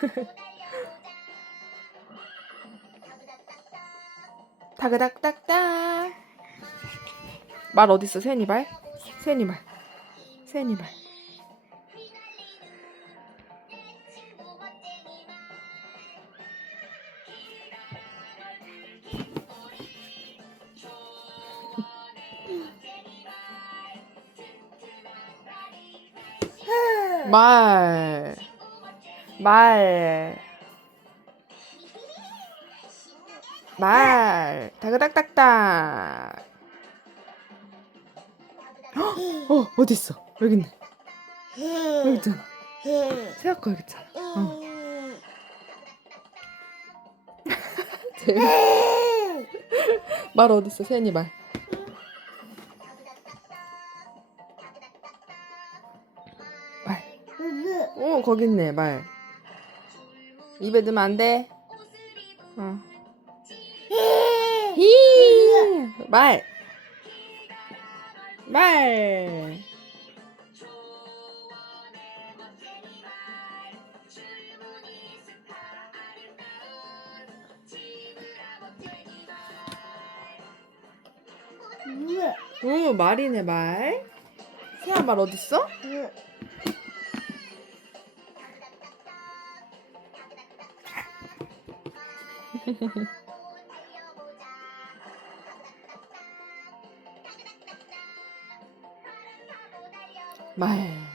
다그닥닥닥. 말 어딨어, 세연이 말? 세연이 말. 세연이 말. 말. 말. 말. 다그닥닥닥. 어, 어딨어? 여기 있네. 여기 있잖아. 거 여기 있잖아. 어. 말 어딨어? 세연이 말. 말. 오, 거기 있네, 말. 입에 넣으면 안 돼. 어. 히! 말. 말. 오, 말이네, 말. 세아 말 어딨어? 말.